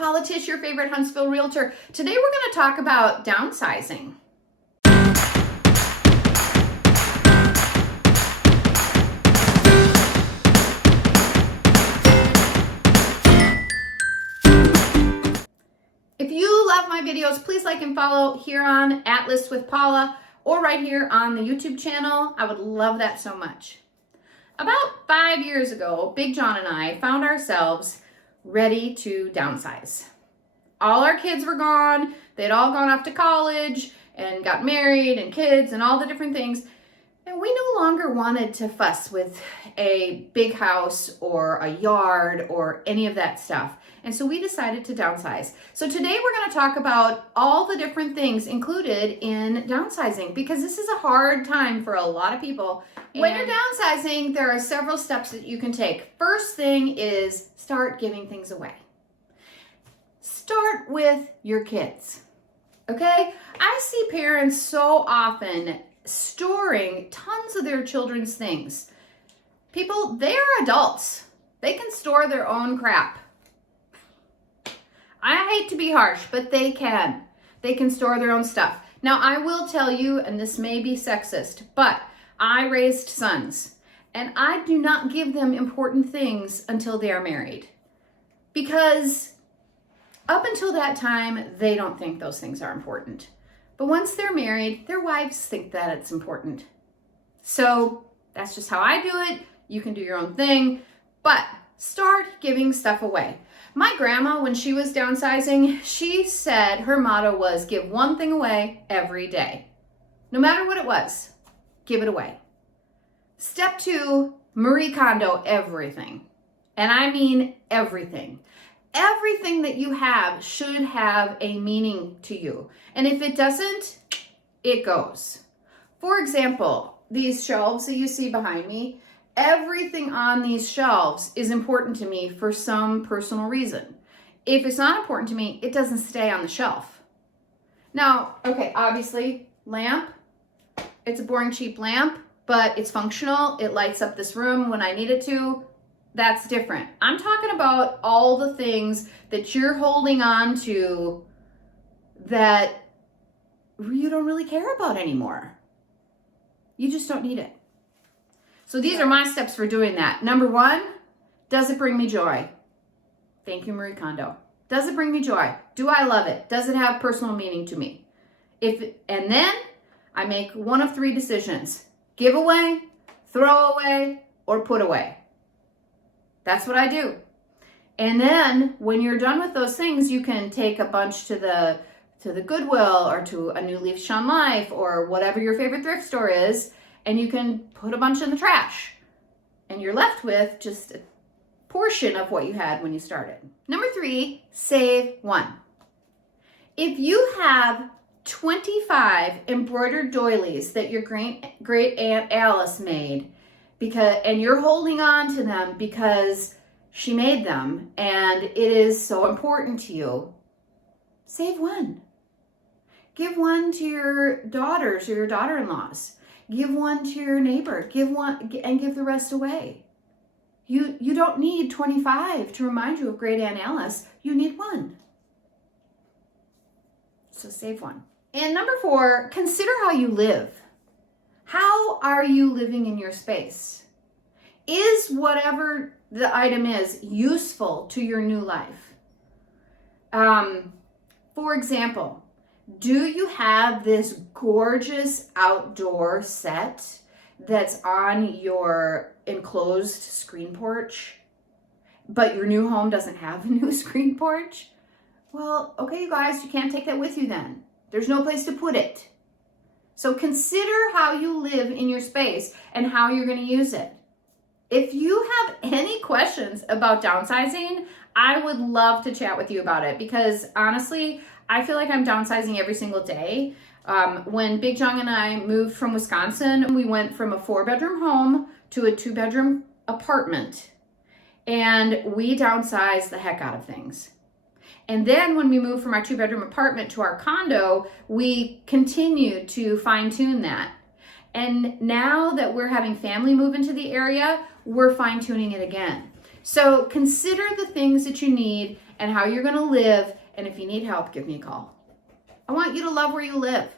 Paula Tish, your favorite Huntsville realtor. Today we're going to talk about downsizing. If you love my videos, please like and follow here on List with Paula or right here on the YouTube channel. I would love that so much. About 5 years ago, Big John and I found ourselves ready to downsize. All our kids were gone. They'd all gone off to college and got married and kids and all the different things. And we no longer wanted to fuss with a big house or a yard or any of that stuff. And so we decided to downsize. So today we're going to talk about all the different things included in downsizing, because this is a hard time for a lot of people. When you're downsizing, there are several steps that you can take. First thing is start giving things away. Start with your kids, okay? I see parents so often storing tons of their children's things. People, they are adults. They can store their own crap. I hate to be harsh, but they can. They can store their own stuff. Now, I will tell you, and this may be sexist, but I raised sons, and I do not give them important things until they are married. Because up until that time, they don't think those things are important. But once they're married, their wives think that it's important. So that's just how I do it. You can do your own thing, but start giving stuff away. My grandma, when she was downsizing, she said her motto was give one thing away every day. No matter what it was, give it away. Step 2, Marie Kondo Everything. And I mean everything. Everything that you have should have a meaning to you. And if it doesn't, it goes. For example, these shelves that you see behind me, everything on these shelves is important to me for some personal reason. If it's not important to me, it doesn't stay on the shelf. Now, okay, obviously, lamp. It's a boring, cheap lamp, but it's functional. It lights up this room when I need it to. That's different. I'm talking about all the things that you're holding on to that you don't really care about anymore. You just don't need it. So these are my steps for doing that. Number 1, does it bring me joy? Thank you, Marie Kondo. Does it bring me joy? Do I love it? Does it have personal meaning to me? And then I make one of 3 decisions: give away, throw away, or put away. That's what I do. And then when you're done with those things, you can take a bunch to the Goodwill or to a New Leaf Shun Life or whatever your favorite thrift store is, and you can put a bunch in the trash. And you're left with just a portion of what you had when you started. Number 3, save 1. If you have 25 embroidered doilies that your great Aunt Alice made, and you're holding on to them because she made them and it is so important to you, save 1. Give 1 to your daughters or your daughter-in-laws. Give 1 to your neighbor. Give 1 and give the rest away. You don't need 25 to remind you of great Aunt Alice. You need 1. So save 1. And number 4, consider how you live. How are you living in your space? Is whatever the item is useful to your new life? For example, do you have this gorgeous outdoor set that's on your enclosed screen porch, but your new home doesn't have a new screen porch? Well, okay, you guys, you can't take that with you then. There's no place to put it. So consider how you live in your space and how you're going to use it. If you have any questions about downsizing, I would love to chat with you about it, because honestly, I feel like I'm downsizing every single day. When Big John and I moved from Wisconsin, we went from a 4-bedroom home to a 2-bedroom apartment, and we downsized the heck out of things. And then when we moved from our 2-bedroom apartment to our condo, we continued to fine-tune that. And now that we're having family move into the area, we're fine-tuning it again. So consider the things that you need and how you're going to live. And if you need help, give me a call. I want you to love where you live.